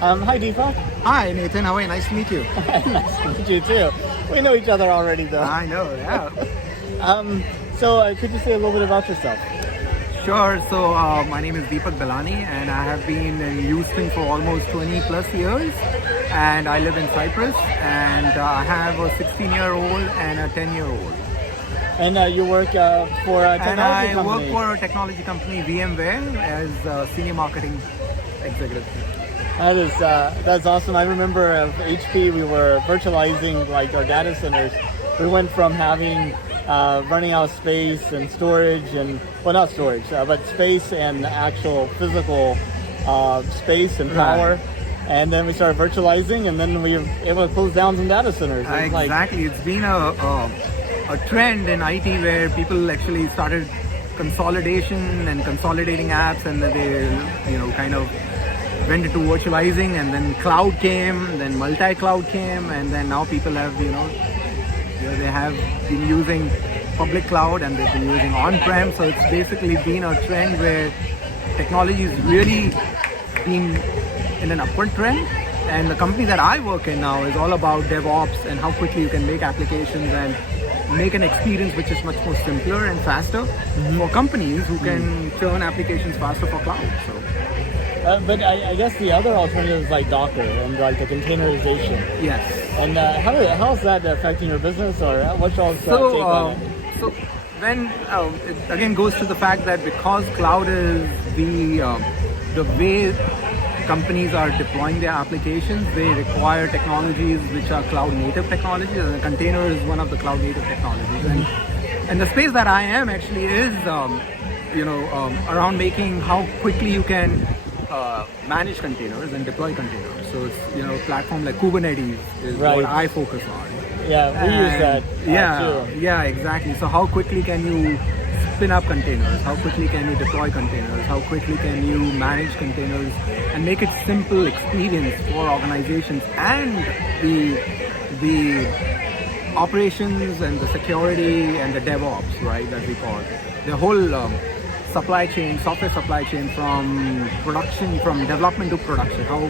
Hi, Deepak. Hi, Nathan. How are you? Nice to meet you. Nice to meet you too. We know each other already, though. I know, yeah. Could you say a little bit about yourself? Sure. So, my name is Deepak Belani, and I have been in Houston for almost 20 plus years. And I live in Cyprus, and I have a 16-year-old and a 10-year-old. And you work for a technology And I company. work for a technology company, VMware, as a senior marketing executive. That's awesome. I remember of HP, we were virtualizing like our data centers. We went from having running out of space and storage and not storage, but space and actual physical space and power. Right. And then we started virtualizing, and then we were able to close down some data centers. Exactly. It's been a trend in IT where people actually started consolidation and consolidating apps, and they kind of went into virtualizing, and then cloud came, then multi-cloud came, and then now people have they have been using public cloud and they've been using on-prem. So it's basically been a trend where technology has really been in an upward trend. And the company that I work in now is all about DevOps and how quickly you can make applications and make an experience which is much more simpler and faster for companies who can turn applications faster for cloud. So. But I guess the other alternative is like Docker and like the containerization. Yes. And how's that affecting your business, or what's y'all's take on it? So when it again goes to the fact that because cloud is the way companies are deploying their applications, they require technologies which are cloud native technologies, and the container is one of the cloud native technologies. And the space that I am actually is around making how quickly you can manage containers and deploy containers. So it's a platform like Kubernetes is what I focus on. Yeah, we use that too. Yeah, exactly. So how quickly can you spin up containers? How quickly can you deploy containers? How quickly can you manage containers and make it simple experience for organizations and the operations and the security and the DevOps, right, that we call it. The whole supply chain, software supply chain from development to production. How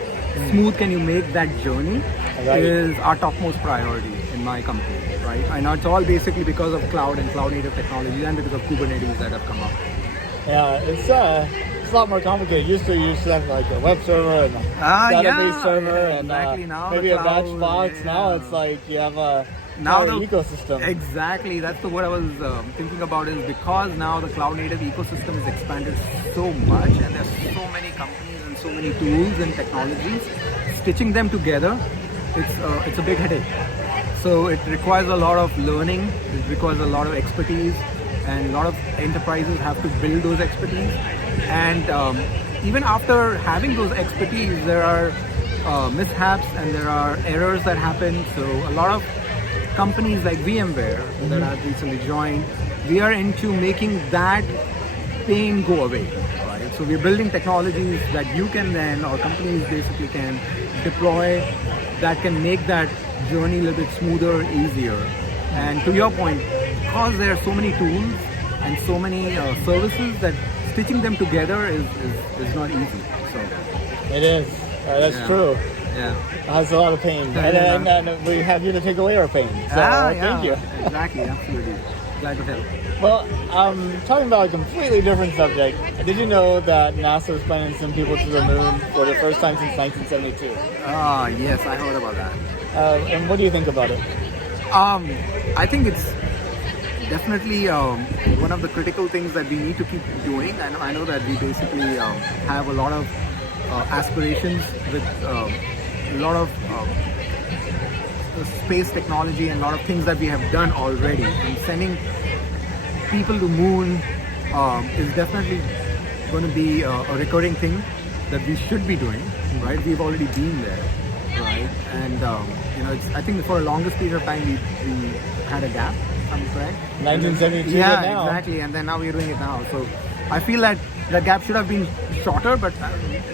smooth can you make that journey is our topmost priority in my company, right? I know it's all basically because of cloud and cloud native technology and because of Kubernetes that have come up. Yeah, it's a lot more complicated. You used to have like a web server and a database server and maybe a batch box. Now it's like you have a ecosystem. Exactly, that's what I was thinking about, is because now the cloud native ecosystem is expanded so much, and there's so many companies and so many tools and technologies. Stitching them together, it's a big headache. So it requires a lot of learning, it requires a lot of expertise, and a lot of enterprises have to build those expertise. And even after having those expertise, there are mishaps and there are errors that happen. So a lot of companies like VMware that I've recently joined, we are into making that pain go away, right? So we're building technologies that you can then, or companies basically can deploy, that can make that journey a little bit smoother, easier. And to your point, because there are so many tools and so many services, that stitching them together is not easy. So it is. That's true. Yeah. That's a lot of pain. And we have you to take away our pain. So thank you. Exactly, absolutely. Glad to help. Well, talking about a completely different subject, did you know that NASA is planning to send people to the moon for the first time since 1972? Yes, I heard about that. And what do you think about it? I think it's definitely one of the critical things that we need to keep doing. And I know that we basically have a lot of aspirations with a lot of space technology and a lot of things that we have done already. And sending people to moon is definitely going to be a recurring thing that we should be doing, right? We've already been there, right? And I think for the longest period of time we had a gap, if I'm correct. 1972. Yeah, exactly. And then now we're doing it now. So I feel that the gap should have been shorter, but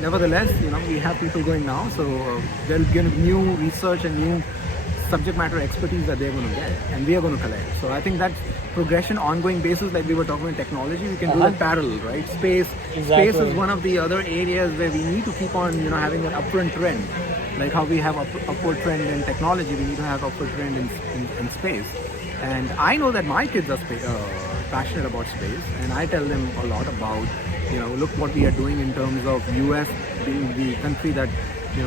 nevertheless, we have people going now. So they'll give new research and new subject matter expertise that they're going to get, and we are going to collect. So I think that progression, ongoing basis, like we were talking about technology, we can do that parallel, right? Space is one of the other areas where we need to keep on, having an upward trend. Like how we have upward trend in technology, we need to have upward trend in space. And I know that my kids are passionate about space, and I tell them a lot about, look what we are doing in terms of US being the country that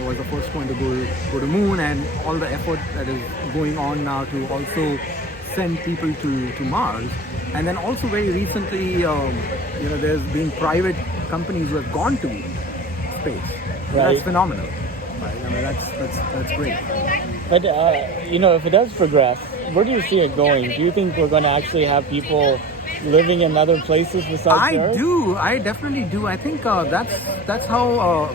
was the first one to go to moon, and all the effort that is going on now to also send people to Mars. And then also very recently, there's been private companies who have gone to space. Right. That's phenomenal. Right? I mean, that's great. But if it does progress, where do you see it going? Do you think we're going to actually have people living in other places besides Earth? I definitely do. I think that's how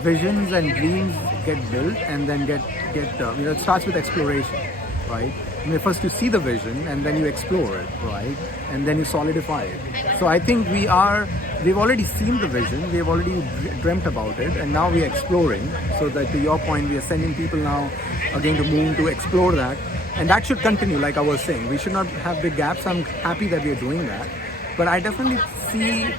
visions and dreams get built, and then get it starts with exploration, right? I mean, first you see the vision, and then you explore it, right? And then you solidify it. So I think we've already seen the vision, we've already dreamt about it, and now we're exploring. So that, to your point, we are sending people now again to moon to explore that. And that should continue, like I was saying. We should not have big gaps. I'm happy that we are doing that. But I definitely see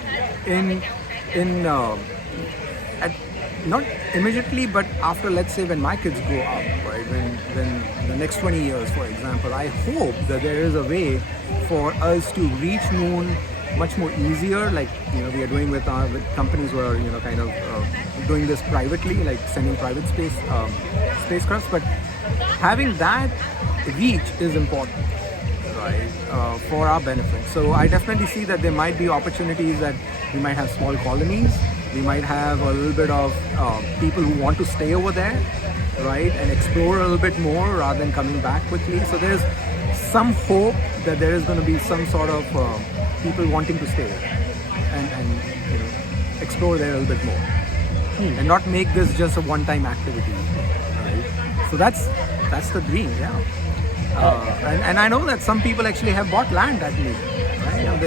not immediately, but after, let's say, when my kids grow up, right? When the next 20 years, for example, I hope that there is a way for us to reach moon much more easier, like we are doing with companies who are kind of doing this privately, like sending private spacecrafts. But having that reach is important, right, for our benefit. So I definitely see that there might be opportunities that we might have small colonies. We might have a little bit of people who want to stay over there, right, and explore a little bit more rather than coming back quickly. So there's some hope that there is going to be some sort of people wanting to stay and explore there a little bit more, and not make this just a one-time activity, right? So that's the dream, yeah. And I know that some people actually have bought land at me. Right?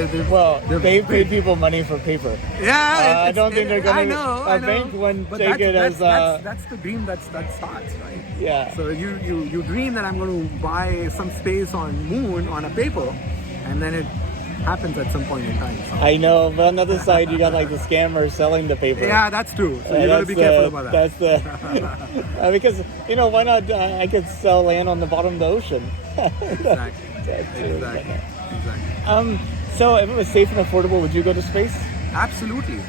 They pay people money for paper. Yeah, I don't think they're going to. I know. Bank wouldn't But take it as. That's the dream that starts, right? Yeah. So you dream that I'm going to buy some space on moon on a paper, and then it happens at some point in time. So. I know, but on the other side, you got like the scammers selling the paper. Yeah, that's true. So you got to be careful about that. That's because why not? I could sell land on the bottom of the ocean. Exactly. So if it was safe and affordable, would you go to space? Absolutely.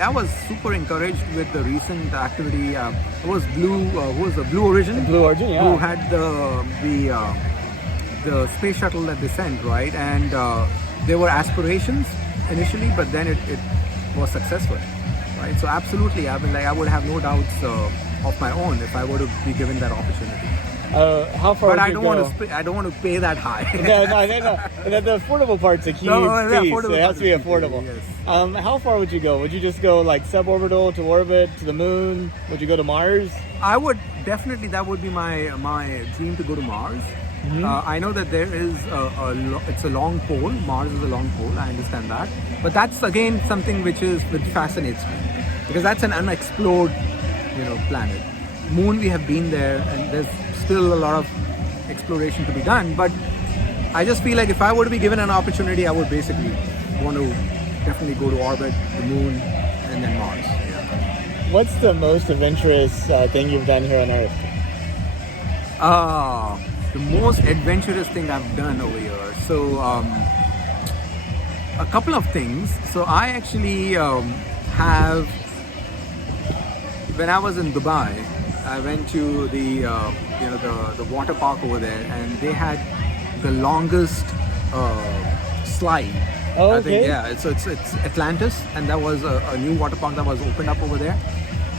I was super encouraged with the recent activity. It was Blue Origin? Blue Origin, yeah. Who had the space shuttle that they sent, right? And there were aspirations initially, but then it was successful, right? So absolutely, I would have no doubts of my own if I were to be given that opportunity. How far? But I don't want to pay that high. no. The affordable part's a key piece. It has to be affordable. Yes. How far would you go? Would you just go like suborbital to orbit to the moon? Would you go to Mars? I would definitely. That would be my dream, to go to Mars. Mm-hmm. I know that there is it's a long pole. Mars is a long pole. I understand that. But that's again something which fascinates me, because that's an unexplored, planet. Moon, we have been there, and there's still a lot of exploration to be done. But I just feel like if I were to be given an opportunity, I would basically want to definitely go to orbit, the moon, and then Mars. Yeah. What's the most adventurous thing you've done here on Earth? The most adventurous thing I've done over here. So a couple of things. So I actually have, when I was in Dubai, I went to the water park over there, and they had the longest slide. Oh, okay. I think, yeah. So it's Atlantis, and that was a new water park that was opened up over there.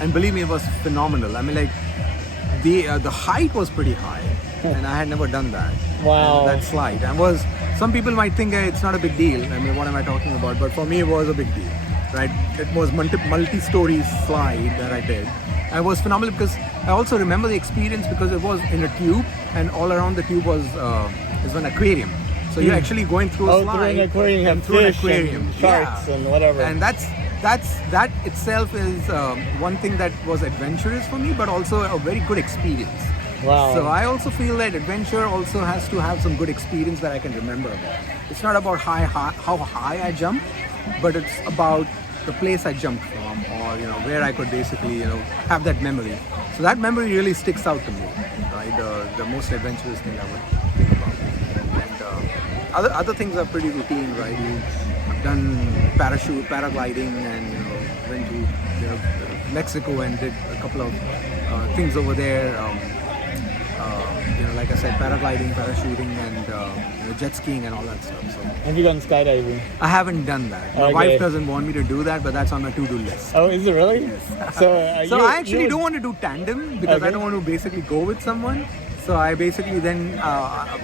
And believe me, it was phenomenal. I mean, like the height was pretty high, and I had never done that. Wow. That slide. And some people might think it's not a big deal. I mean, what am I talking about? But for me, it was a big deal, right? It was multi-story slide that I did. And it was phenomenal because I also remember the experience, because it was in a tube, and all around the tube was an aquarium. So you're actually going through a slide. Through an aquarium, and through an aquarium, and sharks and whatever. And that itself is one thing that was adventurous for me, but also a very good experience. Wow. So I also feel that adventure also has to have some good experience that I can remember about. It's not about how high I jump, but it's about the place I jumped from, or where I could basically have that memory. So that memory really sticks out to me, right? The most adventurous thing I would think about. And other things are pretty routine, right? I've done paragliding, and went to Mexico and did a couple of things over there. Like I said, paragliding, parachuting, and jet skiing and all that stuff. So Have you gone skydiving? I haven't done that. My Okay. wife doesn't want me to do that, but that's on my to-do list. Oh, is it really? So, So I actually don't want to do tandem because I Okay. don't want to basically go with someone. So I basically then,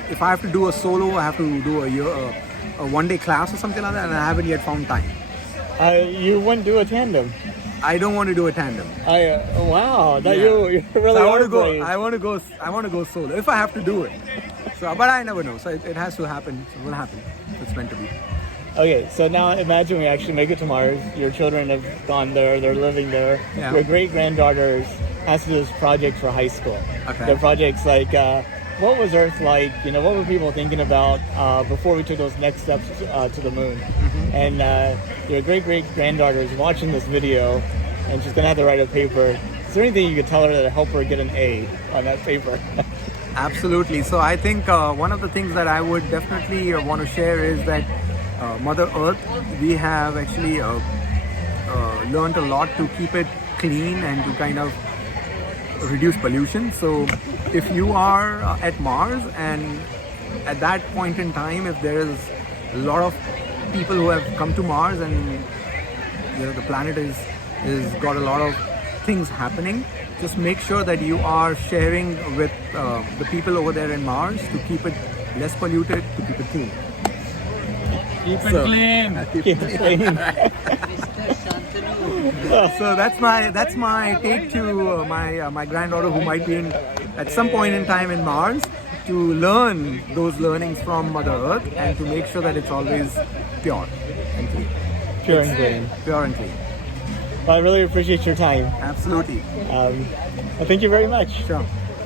if I have to do a solo, I have to do a one-day class or something like that, and I haven't yet found time. You wouldn't do a tandem. I don't want to do a tandem. Wow, that Yeah. you're really So I want to go. brave. I want to go solo if I have to do it. So, but I never know. So it has to happen. So it will happen. It's meant to be. Okay, so now imagine we actually make it to Mars. Your children have gone there. They're living there. Yeah. Your great-granddaughters has to do this project for high school. Okay. The project's like, what was Earth like? What were people thinking about before we took those next steps to the moon? Mm-hmm. And your great-great-granddaughter is watching this video, and she's going to have to write a paper. Is there anything you could tell her that help her get an A on that paper? Absolutely. So I think one of the things that I would definitely want to share is that Mother Earth, we have actually learned a lot to keep it clean and to kind of reduce pollution. So if you are at Mars, and at that point in time, if there is a lot of people who have come to Mars, and the planet is got a lot of things happening, just make sure that you are sharing with the people over there in Mars to keep it less polluted, to keep it clean. Keep it clean. Keep it clean. So that's my take to my granddaughter, who might be at some point in time in Mars, to learn those learnings from Mother Earth and to make sure that it's always pure and clean. Pure and clean. Pure and clean. Well, I really appreciate your time. Absolutely. Well, thank you very much. Sure.